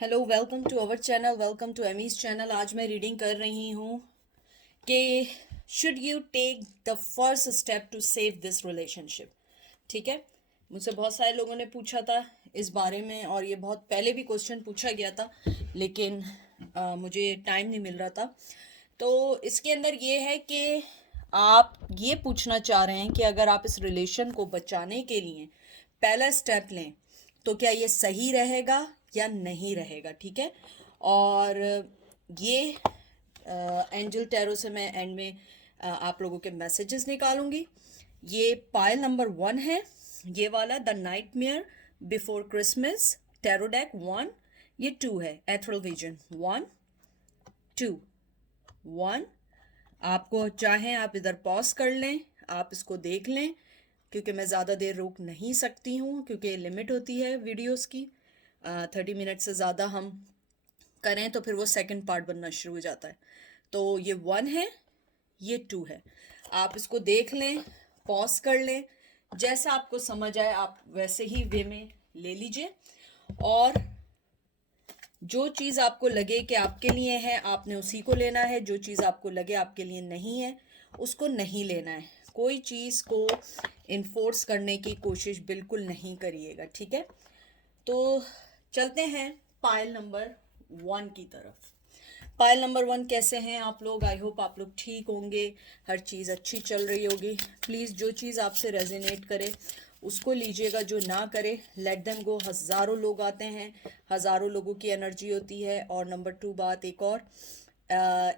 Hello, welcome to our channel, welcome to Amy's channel. आज मैं reading कर रही हूँ कि should you take the first step to save this relationship. ठीक है, मुझसे बहुत सारे लोगों ने पूछा था इस बारे में और ये बहुत पहले भी क्वेश्चन पूछा गया था, लेकिन मुझे टाइम नहीं मिल रहा था। तो इसके अंदर ये है कि आप ये पूछना चाह रहे हैं कि अगर आप इस रिलेशन को बचाने के लिए पहला स्टेप लें तो क्या ये सही रहेगा या नहीं रहेगा। ठीक है, और ये एंजल टैरो से मैं एंड में आप लोगों के मैसेजेस निकालूंगी। ये पाइल नंबर 1 है, ये वाला the nightmare before Christmas tarot deck 1। ये 2 है, एथरल विजन 1 2 1। आपको चाहें आप इधर पॉज कर लें, आप इसको देख लें, क्योंकि मैं ज़्यादा देर रोक नहीं सकती हूँ क्योंकि लिमिट होती है वीडियोस की। 30 मिनट से ज़्यादा हम करें तो फिर वो सेकंड पार्ट बनना शुरू हो जाता है। तो ये 1 है, ये 2 है। आप इसको देख लें, पॉज कर लें, जैसा आपको समझ आए आप वैसे ही वे में ले लीजिए। और जो चीज़ आपको लगे कि आपके लिए है आपने उसी को लेना है, जो चीज़ आपको लगे आपके लिए नहीं है उसको नहीं लेना है। कोई चीज़ को इन्फोर्स करने की कोशिश बिल्कुल नहीं करिएगा। ठीक है, तो चलते हैं पाइल नंबर 1 की तरफ। पाइल नंबर 1 कैसे हैं आप लोग? आई होप आप लोग ठीक होंगे, हर चीज़ अच्छी चल रही होगी। प्लीज़ जो चीज़ आपसे रेजोनेट करे उसको लीजिएगा, जो ना करे लेट देम गो। हज़ारों लोग आते हैं, हज़ारों लोगों की एनर्जी होती है। और नंबर 2 बात एक और,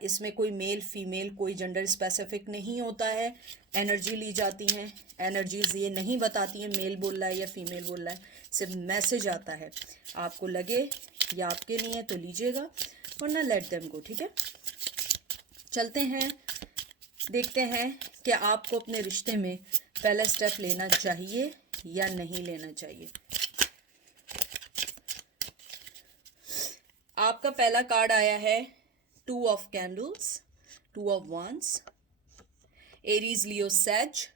इसमें कोई मेल फीमेल कोई जेंडर स्पेसिफिक नहीं होता है। एनर्जी ली जाती हैं, एनर्जीज ये नहीं बताती हैं मेल बोल रहा है या फीमेल बोल रहा है, सिर्फ मैसेज आता है। आपको लगे या आपके लिए तो लीजिएगा, वरना लेट देम गो। ठीक है, चलते हैं, देखते हैं कि आपको अपने रिश्ते में पहला स्टेप लेना चाहिए या नहीं लेना चाहिए। आपका पहला कार्ड आया है 2 of candles, 2 of wands, Aries Leo sage,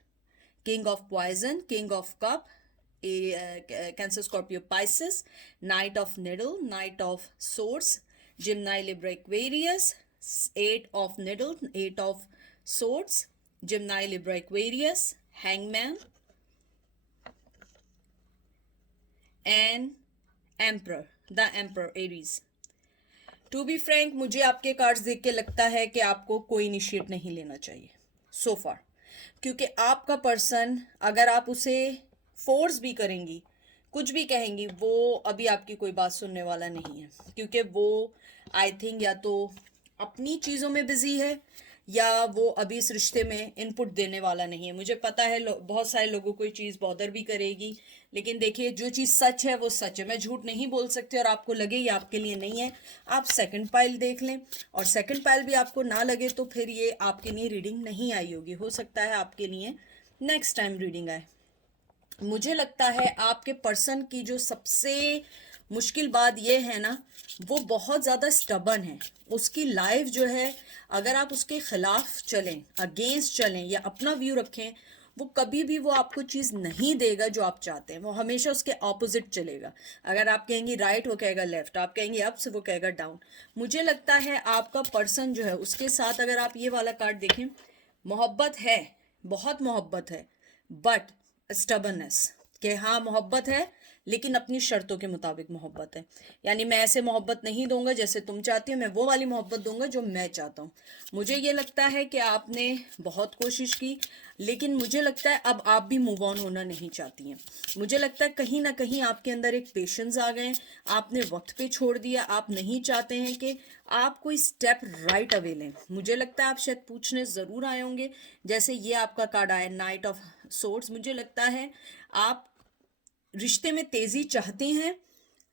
king of poison, king of cup, Cancer Scorpio Pisces, knight of needle, knight of swords, Gemini Libra Aquarius, 8 of needle, 8 of swords, Gemini Libra Aquarius, hangman and emperor, the emperor Aries. To be frank, मुझे आपके cards देख के लगता है कि आपको कोई initiate नहीं लेना चाहिए सो फार, क्योंकि आपका पर्सन अगर आप उसे फोर्स भी करेंगी, कुछ भी कहेंगी, वो अभी आपकी कोई बात सुनने वाला नहीं है। क्योंकि वो आई थिंक या तो अपनी चीज़ों में बिजी है या वो अभी इस रिश्ते में इनपुट देने वाला नहीं है। मुझे पता है बहुत सारे लोगों को ये चीज़ बॉदर भी करेगी, लेकिन देखिए जो चीज़ सच है वो सच है, मैं झूठ नहीं बोल सकती। और आपको लगे ये आपके लिए नहीं है, आप सेकंड पाइल देख लें, और सेकंड पाइल भी आपको ना लगे तो फिर ये आपके लिए रीडिंग नहीं आई होगी। हो सकता है आपके लिए नेक्स्ट टाइम रीडिंग आए। मुझे लगता है आपके पर्सन की जो सबसे मुश्किल बात यह है ना, वो बहुत ज़्यादा स्टबन है। उसकी लाइफ जो है, अगर आप उसके खिलाफ चलें, अगेंस्ट चलें या अपना व्यू रखें, वो कभी भी वो आपको चीज़ नहीं देगा जो आप चाहते हैं। वो हमेशा उसके ऑपोजिट चलेगा। अगर आप कहेंगी राइट वो कहेगा लेफ्ट, आप कहेंगे अप से वो कहेगा डाउन। मुझे लगता है आपका पर्सन जो है उसके साथ, अगर आप ये वाला कार्ड देखें, मोहब्बत है, बहुत मोहब्बत है, बट स्टबननेस, कि हाँ मोहब्बत है लेकिन अपनी शर्तों के मुताबिक मोहब्बत है। यानी मैं ऐसे मोहब्बत नहीं दूंगा जैसे तुम चाहती हो, मैं वो वाली मोहब्बत दूंगा जो मैं चाहता हूँ। मुझे ये लगता है कि आपने बहुत कोशिश की, लेकिन मुझे लगता है अब आप भी मूव ऑन होना नहीं चाहती हैं। मुझे लगता है कहीं ना कहीं आपके अंदर एक पेशेंस आ गए, आपने वक्त पे छोड़ दिया। आप नहीं चाहते हैं कि आप कोई स्टेप राइट अवे लें। मुझे लगता है आप शायद पूछने ज़रूर आए होंगे, जैसे ये आपका कार्ड आया नाइट ऑफ सोर्ड्स। मुझे लगता है आप रिश्ते में तेजी चाहते हैं,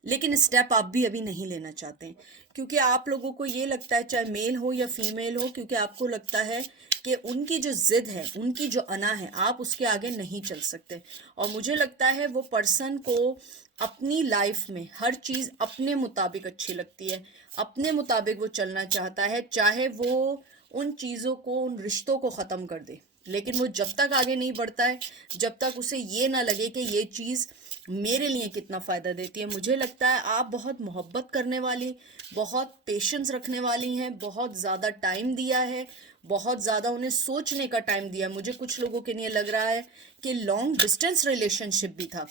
लेकिन स्टेप आप भी अभी नहीं लेना चाहते हैं, क्योंकि आप लोगों को ये लगता है, चाहे मेल हो या फीमेल हो, क्योंकि आपको लगता है कि उनकी जो जिद है, उनकी जो अना है, आप उसके आगे नहीं चल सकते। और मुझे लगता है वो पर्सन को अपनी लाइफ में हर चीज़ अपने मुताबिक अच्छी लगती है, अपने मुताबिक वो चलना चाहता है, चाहे वो उन चीज़ों को, उन रिश्तों को ख़त्म कर दे। लेकिन वो जब तक आगे नहीं बढ़ता है, जब तक उसे ये ना लगे कि ये चीज़ मेरे लिए कितना फ़ायदा देती है। मुझे लगता है आप बहुत मोहब्बत करने वाली, बहुत पेशेंस रखने वाली हैं, बहुत ज़्यादा टाइम दिया है, बहुत ज़्यादा उन्हें सोचने का टाइम दिया है। मुझे कुछ लोगों के लिए लग रहा है कि लॉन्ग डिस्टेंस रिलेशनशिप भी था,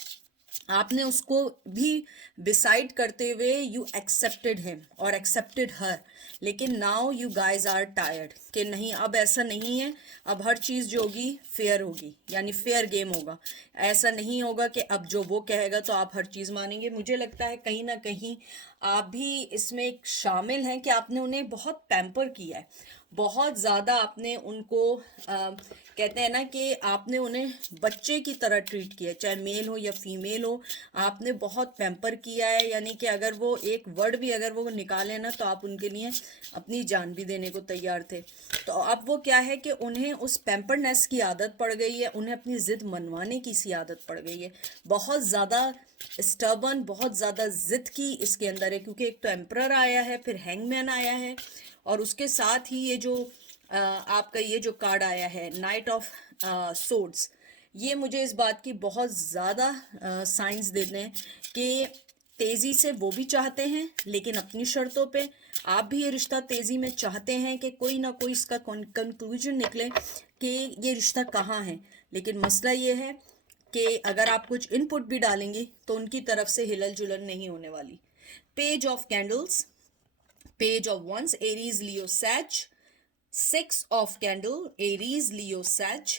आपने उसको भी डिसाइड करते हुए यू एक्सेप्टेड हिम और एक्सेप्टेड हर, लेकिन now you guys are tired कि नहीं अब ऐसा नहीं है, अब हर चीज़ जो होगी फेयर होगी, यानी फेयर गेम होगा। ऐसा नहीं होगा कि अब जो वो कहेगा तो आप हर चीज़ मानेंगे। मुझे लगता है कहीं ना कहीं आप भी इसमें एक शामिल हैं कि आपने उन्हें बहुत पैम्पर किया है, बहुत ज़्यादा आपने उनको कहते हैं ना कि आपने उन्हें बच्चे की तरह ट्रीट किया, चाहे मेल हो या फीमेल हो, आपने बहुत पैम्पर किया है। यानी कि अगर वो एक वर्ड भी अगर वो निकाले ना तो आप उनके लिए अपनी जान भी देने को तैयार थे। तो अब वो क्या है कि उन्हें उस पैम्परनेस की आदत पड़ गई है, उन्हें अपनी ज़िद मनवाने की सी आदत पड़ गई है। बहुत ज़्यादा स्टर्बन, बहुत ज़्यादा ज़िद की इसके अंदर है, क्योंकि एक तो एम्परर आया है, फिर हैंगमैन आया है, और उसके साथ ही ये जो आपका ये जो कार्ड आया है नाइट ऑफ सोर्ड्स, ये मुझे इस बात की बहुत ज़्यादा साइंस देते हैं कि तेज़ी से वो भी चाहते हैं लेकिन अपनी शर्तों पे। आप भी ये रिश्ता तेज़ी में चाहते हैं कि कोई ना कोई इसका कंक्लूजन निकले कि ये रिश्ता कहाँ है, लेकिन मसला ये है कि अगर आप कुछ इनपुट भी डालेंगे तो उनकी तरफ से हिलल जुलल नहीं होने वाली। Page of candles, page of wands, Aries Leo Sag, six of candle, Aries Leo Sag,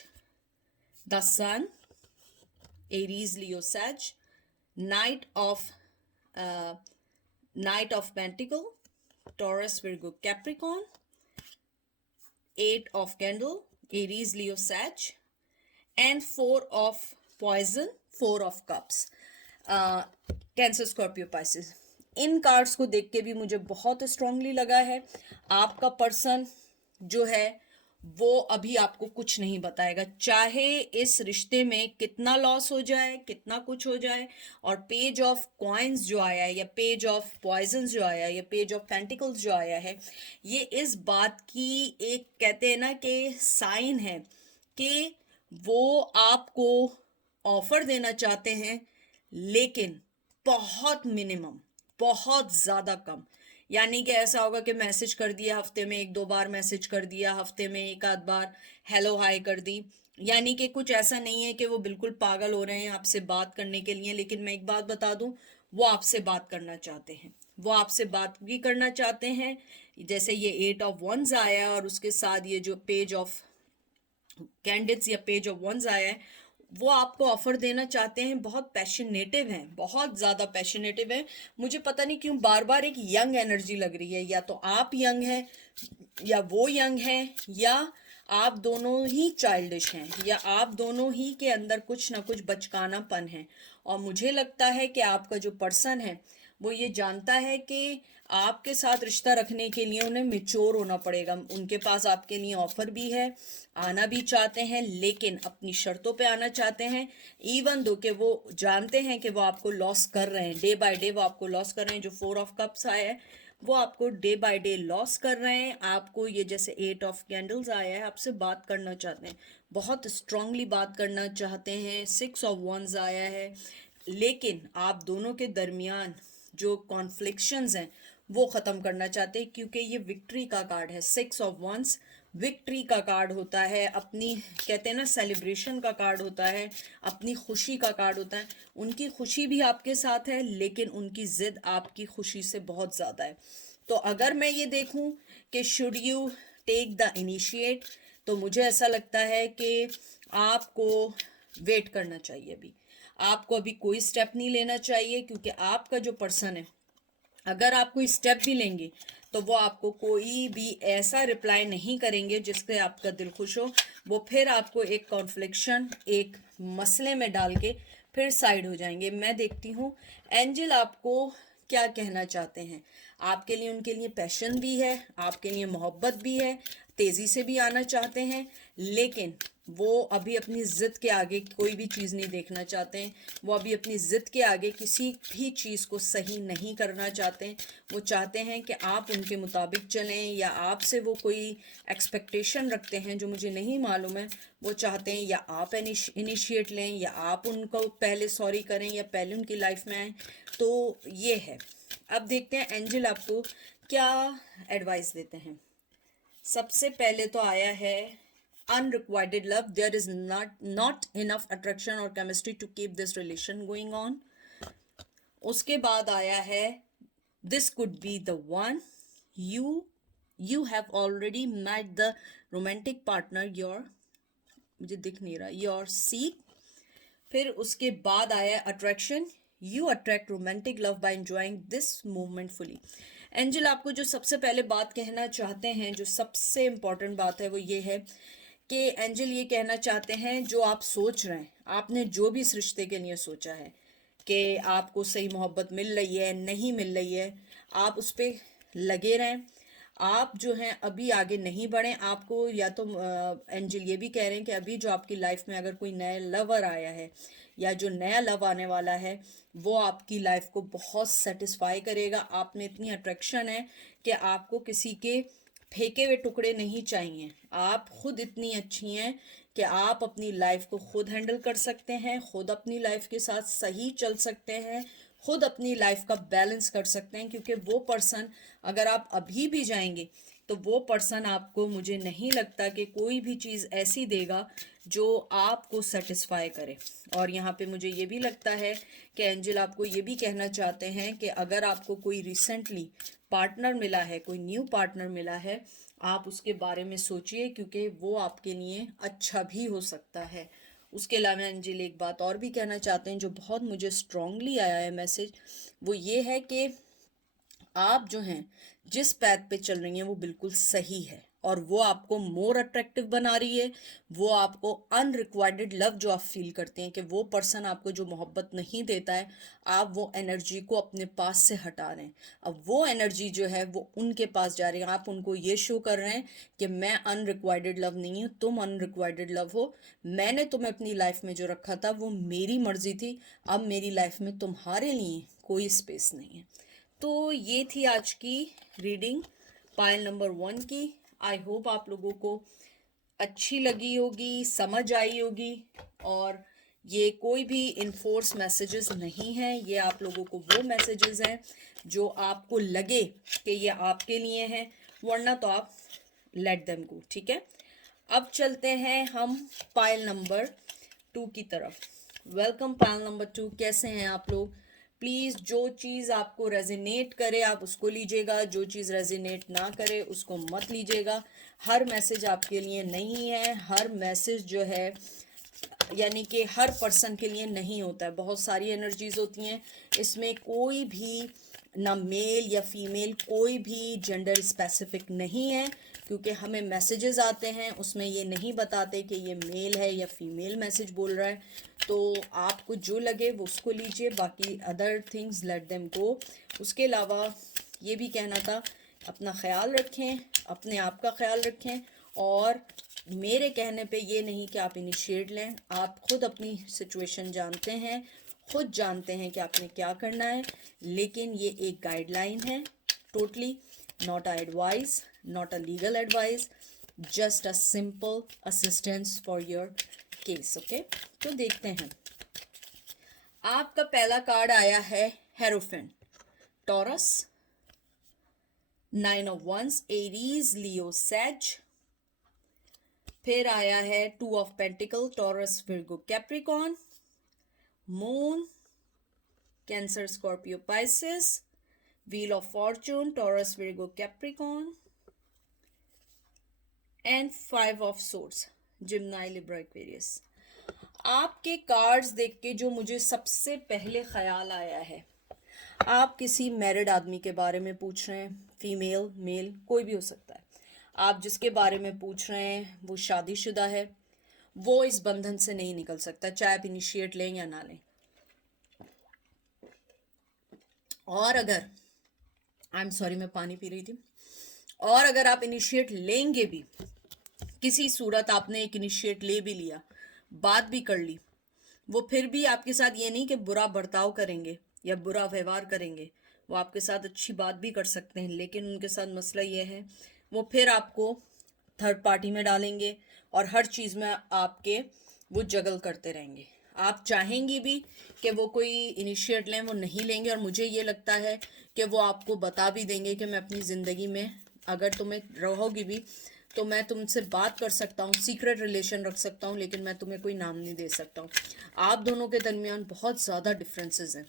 the sun, Aries Leo Sag, knight of knight of pentacle, Taurus Virgo Capricorn, eight of candle, Aries Leo Sag, and four of poison, four of cups, Cancer Scorpio Pisces. इन cards को देख के भी मुझे बहुत strongly लगा है आपका पर्सन जो है वो अभी आपको कुछ नहीं बताएगा, चाहे इस रिश्ते में कितना लॉस हो जाए, कितना कुछ हो जाए। और पेज ऑफ कॉइन्स जो आया है, या पेज ऑफ पॉइजन जो आया है, या पेज ऑफ पेंटिकल्स जो आया है, ये इस बात की एक कहते हैं ना कि साइन है कि वो आपको ऑफर देना चाहते हैं, लेकिन बहुत मिनिमम, बहुत ज़्यादा कम। यानी कि ऐसा होगा कि मैसेज कर दिया, हफ्ते में एक दो बार मैसेज कर दिया, हफ्ते में एक आध बार हेलो हाय कर दी। यानी कि कुछ ऐसा नहीं है कि वो बिल्कुल पागल हो रहे हैं आपसे बात करने के लिए। लेकिन मैं एक बात बता दूं, वो आपसे बात करना चाहते हैं, वो आपसे बात भी करना चाहते हैं। जैसे ये एट ऑफ वंस आया और उसके साथ ये जो पेज ऑफ कैंडिडेट्स या पेज ऑफ वंस आया है, वो आपको ऑफर देना चाहते हैं। बहुत पैशनेटिव हैं, बहुत ज़्यादा पैशनेटिव हैं। मुझे पता नहीं क्यों बार बार एक यंग एनर्जी लग रही है, या तो आप यंग हैं या वो यंग हैं, या आप दोनों ही चाइल्डिश हैं, या आप दोनों ही के अंदर कुछ ना कुछ बचकानापन है। और मुझे लगता है कि आपका जो पर्सन है वो ये जानता है कि आपके साथ रिश्ता रखने के लिए उन्हें मेच्योर होना पड़ेगा। उनके पास आपके लिए ऑफर भी है, आना भी चाहते हैं, लेकिन अपनी शर्तों पे आना चाहते हैं। इवन दो कि वो जानते हैं कि वो आपको लॉस कर रहे हैं, डे बाय डे वो आपको लॉस कर रहे हैं। जो फोर ऑफ कप्स आया है वो आपको डे बाय डे लॉस कर रहे हैं। आपको ये जैसे एट ऑफ कैंडल्स आया है, आपसे बात करना चाहते हैं, बहुत स्ट्रांगली बात करना चाहते हैं। सिक्स ऑफ वंस आया है, लेकिन आप दोनों के दरमियान जो कॉन्फ्लिक्शंस हैं वो ख़त्म करना चाहते हैं, क्योंकि ये विक्ट्री का कार्ड है। सिक्स ऑफ वंस विक्ट्री का कार्ड होता है, अपनी कहते हैं ना सेलिब्रेशन का कार्ड होता है, अपनी खुशी का कार्ड होता है। उनकी खुशी भी आपके साथ है, लेकिन उनकी ज़िद आपकी खुशी से बहुत ज़्यादा है। तो अगर मैं ये देखूं कि should you take the initiate, तो मुझे ऐसा लगता है कि आपको वेट करना चाहिए। अभी आपको अभी कोई स्टेप नहीं लेना चाहिए, क्योंकि आपका जो पर्सन है अगर आप कोई स्टेप भी लेंगे तो वो आपको कोई भी ऐसा रिप्लाई नहीं करेंगे जिससे आपका दिल खुश हो। वो फिर आपको एक कॉन्फ्लिक्शन, एक मसले में डाल के फिर साइड हो जाएंगे। मैं देखती हूँ एंजल आपको क्या कहना चाहते हैं। आपके लिए, उनके लिए पैशन भी है, आपके लिए मोहब्बत भी है, तेज़ी से भी आना चाहते हैं, लेकिन वो अभी अपनी ज़िद के आगे कोई भी चीज़ नहीं देखना चाहते हैं, वो अभी अपनी ज़िद के आगे किसी भी चीज़ को सही नहीं करना चाहते हैं। वो चाहते हैं कि आप उनके मुताबिक चलें, या आपसे वो कोई एक्सपेक्टेशन रखते हैं जो मुझे नहीं मालूम है। वो चाहते हैं या आप इनिशिएट लें, या आप उनको पहले सॉरी करें, या पहले उनकी लाइफ में आएँ। तो ये है। अब देखते हैं एंजल आपको क्या एडवाइस देते हैं। सबसे पहले तो आया है unrequited love. There is not enough attraction or chemistry to keep this relation going on. उसके बाद आया है this could be the one. You have already met the romantic partner मुझे दिख नहीं रहा, your seek. फिर उसके बाद आया attraction, you attract romantic love by enjoying this movement fully. Angel आपको जो सबसे पहले बात कहना चाहते हैं, जो सबसे इम्पॉर्टेंट बात है, वो ये है कि एंजल ये कहना चाहते हैं जो आप सोच रहे हैं, आपने जो भी इस रिश्ते के लिए सोचा है कि आपको सही मोहब्बत मिल रही है, नहीं मिल रही है, आप उस पर लगे रहें। आप जो हैं अभी आगे नहीं बढ़ें। आपको या तो एंजल ये भी कह रहे हैं कि अभी जो आपकी लाइफ में अगर कोई नया लवर आया है, या जो नया लव आने वाला है, वो आपकी लाइफ को बहुत सेटिस्फाई करेगा। आप में इतनी अट्रैक्शन है कि आपको किसी के फेंके हुए टुकड़े नहीं चाहिए। आप खुद इतनी अच्छी हैं कि आप अपनी लाइफ को खुद हैंडल कर सकते हैं, खुद अपनी लाइफ के साथ सही चल सकते हैं, खुद अपनी लाइफ का बैलेंस कर सकते हैं। क्योंकि वो पर्सन, अगर आप अभी भी जाएंगे तो वो पर्सन आपको, मुझे नहीं लगता कि कोई भी चीज़ ऐसी देगा जो आपको सेटिस्फाई करे। और यहाँ पे मुझे ये भी लगता है कि एंजल आपको ये भी कहना चाहते हैं कि अगर आपको कोई रिसेंटली पार्टनर मिला है, कोई न्यू पार्टनर मिला है, आप उसके बारे में सोचिए, क्योंकि वो आपके लिए अच्छा भी हो सकता है। उसके अलावा एंजल एक बात और भी कहना चाहते हैं जो बहुत मुझे स्ट्रांगली आया है मैसेज, वो ये है कि आप जो हैं जिस पैथ पे चल रही हैं वो बिल्कुल सही है, और वो आपको मोर अट्रैक्टिव बना रही है। वो आपको अनरिक्वायर्ड लव जो आप फील करते हैं कि वो पर्सन आपको जो मोहब्बत नहीं देता है, आप वो एनर्जी को अपने पास से हटा रहे हैं। अब वो एनर्जी जो है वो उनके पास जा रही है। आप उनको ये शो कर रहे हैं कि मैं अनरिक्वायर्ड लव नहीं हूँ, तुम अनरिक्वायर्ड लव हो। मैंने तुम्हें अपनी लाइफ में जो रखा था वो मेरी मर्जी थी, अब मेरी लाइफ में तुम्हारे लिए कोई स्पेस नहीं है। तो ये थी आज की रीडिंग पायल नंबर 1 की। आई होप आप लोगों को अच्छी लगी होगी, समझ आई होगी। और ये कोई भी इनफोर्स मैसेजेस नहीं हैं, ये आप लोगों को वो मैसेजेस हैं जो आपको लगे कि ये आपके लिए हैं, वरना तो आप लेट देम गो। ठीक है, अब चलते हैं हम पायल नंबर 2 की तरफ। वेलकम पायल नंबर 2, कैसे हैं आप लोग? प्लीज़ जो चीज़ आपको रेजिनेट करे आप उसको लीजिएगा, जो चीज़ रेजिनेट ना करे उसको मत लीजिएगा। हर मैसेज आपके लिए नहीं है, हर मैसेज जो है यानी कि हर पर्सन के लिए नहीं होता है। बहुत सारी एनर्जीज होती हैं, इसमें कोई भी ना मेल या फीमेल, कोई भी जेंडर स्पेसिफिक नहीं है। क्योंकि हमें मैसेजेस आते हैं उसमें ये नहीं बताते कि ये मेल है या फीमेल मैसेज बोल रहा है। तो आपको जो लगे वो उसको लीजिए, बाकी other things let them go. उसके अलावा ये भी कहना था, अपना ख्याल रखें, अपने आप का ख्याल रखें, और मेरे कहने पे ये नहीं कि आप इनिशिएट लें। आप खुद अपनी सिचुएशन जानते हैं, खुद जानते हैं कि आपने क्या करना है। लेकिन ये एक गाइडलाइन है, totally not a advice, not a legal advice, just a simple assistance for your case. Okay, तो देखते हैं। आपका पहला कार्ड आया है hierophant, Taurus, 9 of Wands, Aries, Leo, Sag. फिर आया है 2 of pentacle, Taurus, Virgo, Capricorn, moon, Cancer, Scorpio, Pisces, wheel of fortune, Taurus, Virgo, Capricorn, and 5 of Swords, Gemini, Libra, Aquarius. आपके कार्ड्स देख के जो मुझे सबसे पहले ख्याल आया है, आप किसी मैरिड आदमी के बारे में पूछ रहे हैं, फीमेल मेल कोई भी हो सकता है। आप जिसके बारे में पूछ रहे हैं वो शादीशुदा है, वो इस बंधन से नहीं निकल सकता, चाहे आप इनिशिएट लें या ना लें। और अगर आई एम सॉरी, मैं पानी पी रही थी। और अगर आप इनिशिएट लेंगे भी किसी सूरत आपने एक इनिशिएट ले भी लिया, बात भी कर ली, वो फिर भी आपके साथ ये नहीं कि बुरा बर्ताव करेंगे या बुरा व्यवहार करेंगे, वो आपके साथ अच्छी बात भी कर सकते हैं, लेकिन उनके साथ मसला ये है वो फिर आपको थर्ड पार्टी में डालेंगे और हर चीज़ में आपके वो जगल करते रहेंगे। आप चाहेंगी भी कि वो कोई इनिशिएट लें, वो नहीं लेंगे, और मुझे ये लगता है कि वो आपको बता भी देंगे कि मैं अपनी ज़िंदगी में अगर तुम्हें रहोगी भी तो मैं तुमसे बात कर सकता हूँ, सीक्रेट रिलेशन रख सकता हूँ, लेकिन मैं तुम्हें कोई नाम नहीं दे सकता हूँ। आप दोनों के दरमियान बहुत ज़्यादा डिफरेंसेस हैं,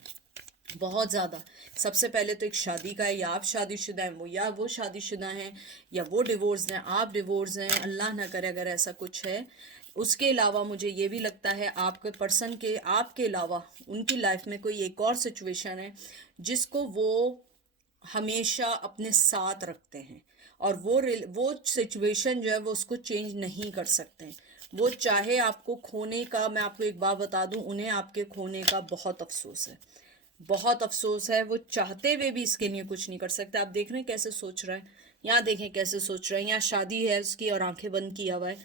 बहुत ज़्यादा। सबसे पहले तो एक शादी का है, या आप शादीशुदा हैं वो, या वो शादीशुदा हैं, या वो डिवोर्स हैं, आप डिवोर्स हैं, अल्लाह ना करे अगर ऐसा कुछ है। उसके अलावा मुझे ये भी लगता है आपके पर्सन के, आपके अलावा उनकी लाइफ में कोई एक और सिचुएशन है जिसको वो हमेशा अपने साथ रखते हैं, और वो सिचुएशन जो है वो उसको चेंज नहीं कर सकते हैं। वो चाहे आपको खोने का, मैं आपको एक बात बता दूं, उन्हें आपके खोने का बहुत अफसोस है, बहुत अफसोस है। वो चाहते हुए भी इसके लिए कुछ नहीं कर सकते। आप देख रहे हैं कैसे सोच रहा है, यहाँ देखें कैसे सोच रहा है, यहाँ शादी है उसकी और आंखें बंद किया हुआ है,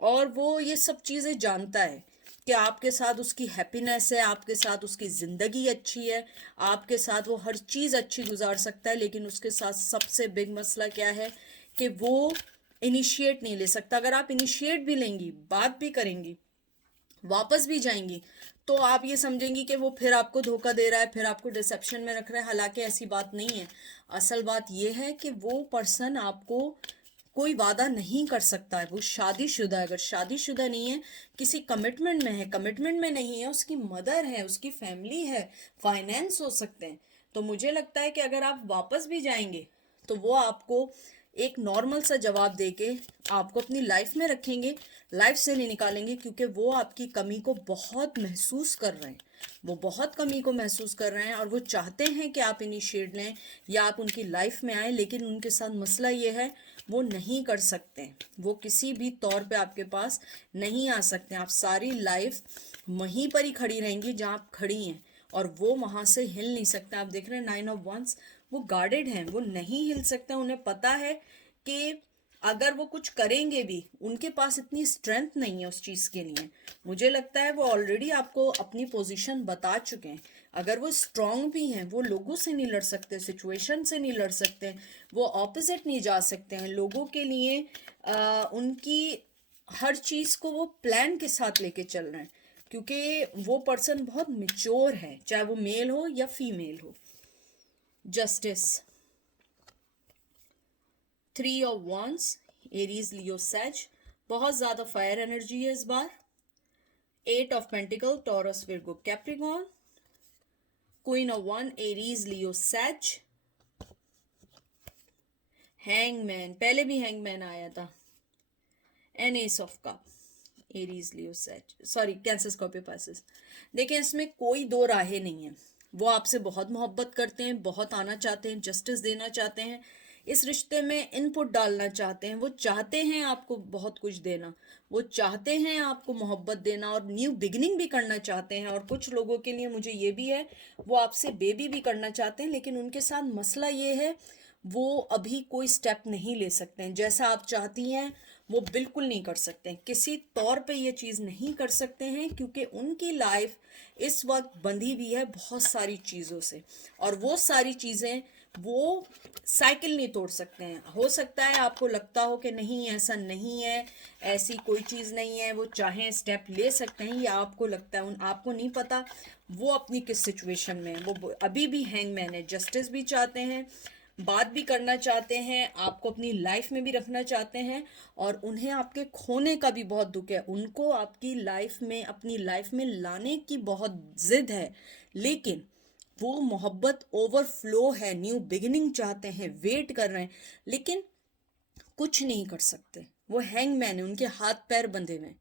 और वो ये सब चीज़ें जानता है कि आपके साथ उसकी हैप्पीनेस है, आपके साथ उसकी ज़िंदगी अच्छी है, आपके साथ वो हर चीज़ अच्छी गुजार सकता है, लेकिन उसके साथ सबसे बिग मसला क्या है कि वो इनिशिएट नहीं ले सकता। अगर आप इनिशिएट भी लेंगी, बात भी करेंगी, वापस भी जाएंगी, तो आप ये समझेंगी कि वो फिर आपको धोखा दे रहा है, फिर आपको डिसेप्शन में रख रहा है। हालांकि ऐसी बात नहीं है। असल बात ये है कि वो पर्सन आपको कोई वादा नहीं कर सकता है। वो शादीशुदा है, अगर शादीशुदा नहीं है, किसी कमिटमेंट में है, कमिटमेंट में नहीं है, उसकी मदर है, उसकी फैमिली है, फाइनेंस हो सकते हैं, तो मुझे लगता है कि अगर आप वापस भी जाएंगे तो वो आपको एक नॉर्मल सा जवाब देके आपको अपनी लाइफ में रखेंगे, लाइफ से नहीं निकालेंगे, क्योंकि वो आपकी कमी को बहुत महसूस कर रहे हैं, वो बहुत कमी को महसूस कर रहे हैं, और वो चाहते हैं कि आप इनिशिएट लें या आप उनकी लाइफ में आए, लेकिन उनके साथ मसला ये है वो नहीं कर सकते, वो किसी भी तौर पे आपके पास नहीं आ सकते। आप सारी लाइफ वहीं पर ही खड़ी रहेंगी जहाँ आप खड़ी हैं, और वो वहां से हिल नहीं सकते। आप देख रहे हैं 9 ऑफ वंस, वो गार्डेड हैं, वो नहीं हिल सकते। उन्हें पता है कि अगर वो कुछ करेंगे भी, उनके पास इतनी स्ट्रेंथ नहीं है उस चीज़ के लिए। मुझे लगता है वो ऑलरेडी आपको अपनी पोजीशन बता चुके हैं। अगर वो स्ट्रांग भी हैं, वो लोगों से नहीं लड़ सकते, सिचुएशन से नहीं लड़ सकते, वो ऑपोजिट नहीं जा सकते हैं लोगों के लिए। उनकी हर चीज़ को वो प्लान के साथ लेके चल रहे हैं, क्योंकि वो पर्सन बहुत मिच्योर है, चाहे वो मेल हो या फीमेल हो। Justice, 3 of wands, Aries, Leo, Sag, बहुत ज़्यादा फायर एनर्जी है इस बार। 8 of pentacle, Taurus, Virgo, Capricorn, queen of वन, एरीज, लियो, सैज, हैंगमैन, पहले भी हैंगमैन आया था, and ace of cup, Aries, Leo, Sag, sorry cancer, Scorpio, Pisces. देखिए इसमें कोई दो राहें नहीं है। वो आपसे बहुत मोहब्बत करते हैं, बहुत आना चाहते हैं, जस्टिस देना चाहते हैं, इस रिश्ते में इनपुट डालना चाहते हैं, वो चाहते हैं आपको बहुत कुछ देना, वो चाहते हैं आपको मोहब्बत देना, और न्यू बिगिनिंग भी करना चाहते हैं। और कुछ लोगों के लिए मुझे ये भी है, वो आपसे बेबी भी करना चाहते हैं, लेकिन उनके साथ मसला ये है वो अभी कोई स्टेप नहीं ले सकते हैं। जैसा आप चाहती हैं वो बिल्कुल नहीं कर सकते हैं, किसी तौर पे ये चीज़ नहीं कर सकते हैं, क्योंकि उनकी लाइफ इस वक्त बंधी हुई है बहुत सारी चीज़ों से, और वो सारी चीज़ें वो साइकिल नहीं तोड़ सकते हैं। हो सकता है आपको लगता हो कि नहीं ऐसा नहीं है, ऐसी कोई चीज़ नहीं है, वो चाहें स्टेप ले सकते हैं, या आपको लगता है आपको नहीं पता वो अपनी किस सिचुएशन में है। वो अभी भी हैंगमैन है, जस्टिस भी चाहते हैं, बात भी करना चाहते हैं, आपको अपनी लाइफ में भी रखना चाहते हैं, और उन्हें आपके खोने का भी बहुत दुख है। उनको आपकी लाइफ में, अपनी लाइफ में लाने की बहुत जिद है, लेकिन वो मोहब्बत ओवरफ्लो है, न्यू बिगिनिंग चाहते हैं, वेट कर रहे हैं, लेकिन कुछ नहीं कर सकते। वो हैंगमैन है, उनके हाथ पैर बंधे हुए हैं।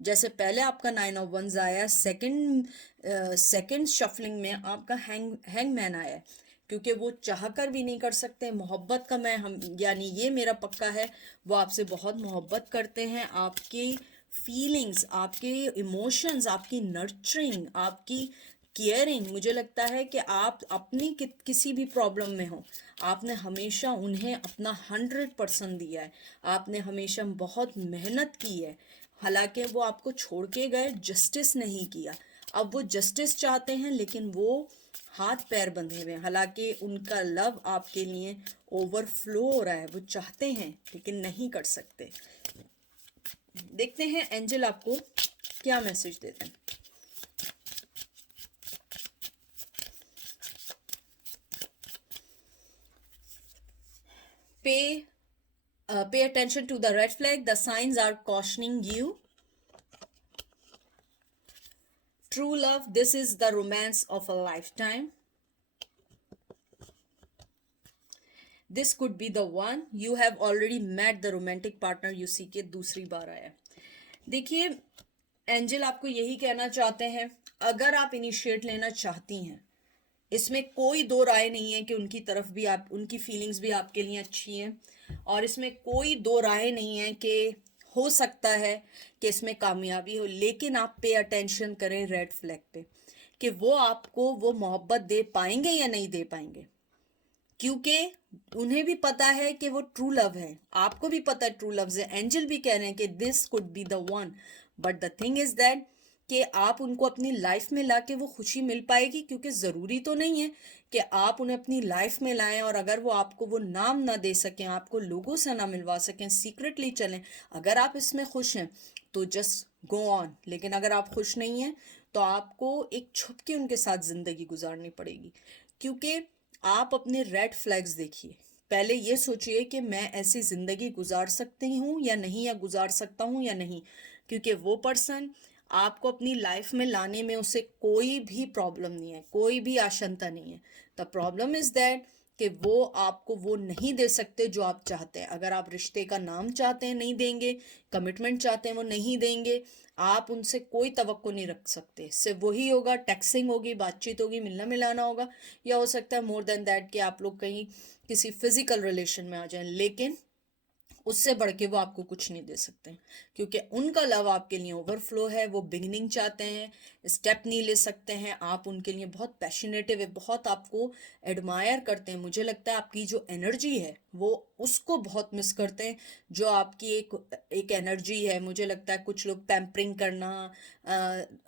जैसे पहले आपका 9 ऑफ वंस आया, सेकंड शफलिंग में आपका हैंगमैन आया है, क्योंकि वो चाह कर भी नहीं कर सकते। मोहब्बत का मैं हम यानी ये मेरा पक्का है, वो आपसे बहुत मोहब्बत करते हैं, आपकी फीलिंग्स, आपके इमोशंस, आपकी नर्चरिंग, आपकी केयरिंग, मुझे लगता है कि आप अपनी किसी भी प्रॉब्लम में हो, आपने हमेशा उन्हें अपना 100% दिया है, आपने हमेशा बहुत मेहनत की है। हालांकि वो आपको छोड़ के गए, जस्टिस नहीं किया, अब वो जस्टिस चाहते हैं लेकिन वो हाथ पैर बंधे हुए हैं। हालांकि उनका लव आपके लिए ओवरफ्लो हो रहा है, वो चाहते हैं लेकिन नहीं कर सकते। देखते हैं एंजल आपको क्या मैसेज देते हैं। Pay attention to the red flag. The signs are cautioning you. True love, this is the romance of a lifetime. This could be the one. You have already met the romantic partner you seek. ये दूसरी बार आया। देखिए angel आपको यही कहना चाहते हैं, अगर आप इनिशिएट लेना चाहती हैं, इसमें कोई दो राय नहीं है कि उनकी तरफ भी आप, उनकी फीलिंग्स भी आपके लिए अच्छी हैं, और इसमें कोई दो राय नहीं है कि हो सकता है कि इसमें कामयाबी हो। लेकिन आप पे अटेंशन करें रेड फ्लैग पे कि वो आपको वो मोहब्बत दे पाएंगे या नहीं दे पाएंगे, क्योंकि उन्हें भी पता है कि वो ट्रू लव है, आपको भी पता है ट्रू लव है। एंजल भी कह रहे हैं कि this could be the one, but the thing is that कि आप उनको अपनी लाइफ में लाके वो खुशी मिल पाएगी, क्योंकि ज़रूरी तो नहीं है कि आप उन्हें अपनी लाइफ में लाएं और अगर वो आपको वो नाम ना दे सकें, आपको लोगों से ना मिलवा सकें, सीक्रेटली चलें। अगर आप इसमें खुश हैं तो जस्ट गो ऑन, लेकिन अगर आप खुश नहीं हैं तो आपको एक छुप के उनके साथ ज़िंदगी गुजारनी पड़ेगी। क्योंकि आप अपने रेड फ्लैग्स देखिए, पहले ये सोचिए कि मैं ऐसी ज़िंदगी गुजार सकती हूँ या नहीं, या गुजार सकता हूँ या नहीं, क्योंकि वो पर्सन आपको अपनी लाइफ में लाने में उसे कोई भी प्रॉब्लम नहीं है, कोई भी आशंका नहीं है। द प्रॉब्लम इज दैट कि वो आपको वो नहीं दे सकते जो आप चाहते हैं। अगर आप रिश्ते का नाम चाहते हैं नहीं देंगे, कमिटमेंट चाहते हैं वो नहीं देंगे, आप उनसे कोई तवक्को नहीं रख सकते। सिर्फ वही होगा, टेक्सिंग होगी, बातचीत होगी, मिलना मिलाना होगा, या हो सकता है मोर देन दैट कि आप लोग कहीं किसी फिजिकल रिलेशन में आ जाएं, लेकिन उससे बढ़ के वो आपको कुछ नहीं दे सकते, क्योंकि उनका लव आपके लिए ओवरफ्लो है। वो बिगिनिंग चाहते हैं, स्टेप नहीं ले सकते हैं, आप उनके लिए बहुत पैशनेटिव है, बहुत आपको एडमायर करते हैं। मुझे लगता है आपकी जो एनर्जी है वो उसको बहुत मिस करते हैं, जो आपकी एक एनर्जी है। मुझे लगता है कुछ लोग पैम्परिंग करना,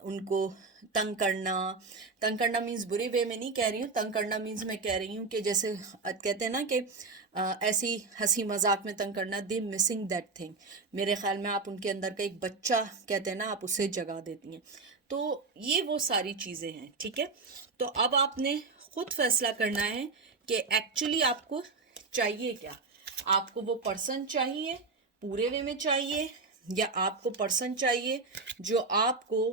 उनको तंग करना मीन्स बुरे वे में नहीं कह रही हूँ, तंग करना मीन्स मैं कह रही हूँ कि जैसे कहते हैं ना कि ऐसी हंसी मजाक में तंग करना, दे मिसिंग दैट थिंग। मेरे ख्याल में आप उनके अंदर का एक बच्चा कहते हैं ना, आप उसे जगा देती हैं। तो ये वो सारी चीज़ें हैं, ठीक है। तो अब आपने खुद फैसला करना है कि एक्चुअली आपको चाहिए क्या। आपको वो पर्सन चाहिए पूरे वे में चाहिए, या आपको पर्सन चाहिए जो आपको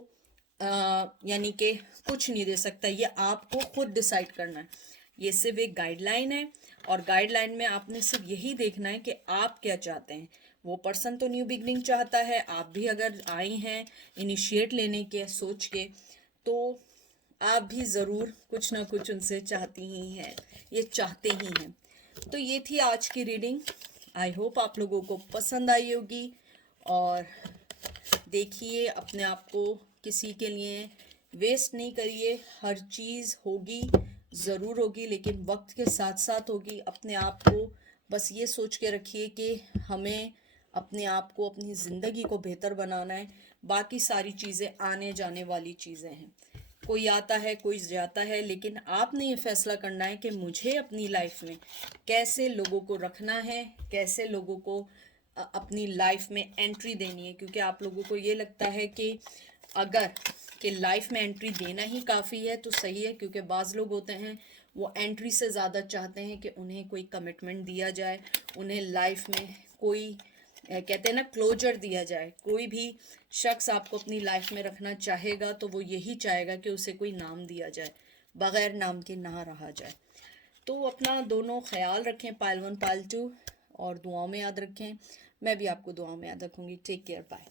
यानी कि कुछ नहीं दे सकता। ये आपको खुद डिसाइड करना है। ये सिर्फ एक गाइडलाइन है, और गाइडलाइन में आपने सिर्फ यही देखना है कि आप क्या चाहते हैं। वो पर्सन तो न्यू बिगनिंग चाहता है, आप भी अगर आई हैं इनिशिएट लेने के सोच के, तो आप भी ज़रूर कुछ ना कुछ उनसे चाहती ही हैं, ये चाहते ही हैं। तो ये थी आज की रीडिंग। आई होप आप लोगों को पसंद आई होगी, और देखिए अपने आप को किसी के लिए वेस्ट नहीं करिए। हर चीज़ होगी, ज़रूर होगी, लेकिन वक्त के साथ साथ होगी। अपने आप को बस ये सोच के रखिए कि हमें अपने आप को, अपनी ज़िंदगी को बेहतर बनाना है। बाकी सारी चीज़ें आने जाने वाली चीज़ें हैं, कोई आता है कोई जाता है, लेकिन आपने ये फैसला करना है कि मुझे अपनी लाइफ में कैसे लोगों को रखना है, कैसे लोगों को अपनी लाइफ में एंट्री देनी है। क्योंकि आप लोगों को ये लगता है कि अगर कि लाइफ में एंट्री देना ही काफ़ी है तो सही है, क्योंकि बाज़ लोग होते हैं वो एंट्री से ज़्यादा चाहते हैं कि उन्हें कोई कमिटमेंट दिया जाए, उन्हें लाइफ में कोई कहते हैं ना क्लोजर दिया जाए। कोई भी शख्स आपको अपनी लाइफ में रखना चाहेगा तो वो यही चाहेगा कि उसे कोई नाम दिया जाए, बग़ैर नाम के ना रहा जाए। तो अपना दोनों ख्याल रखें, पायल 1 पायल 2, और दुआओं में याद रखें। मैं भी आपको दुआओं में याद रखूँगी। Take care, bye.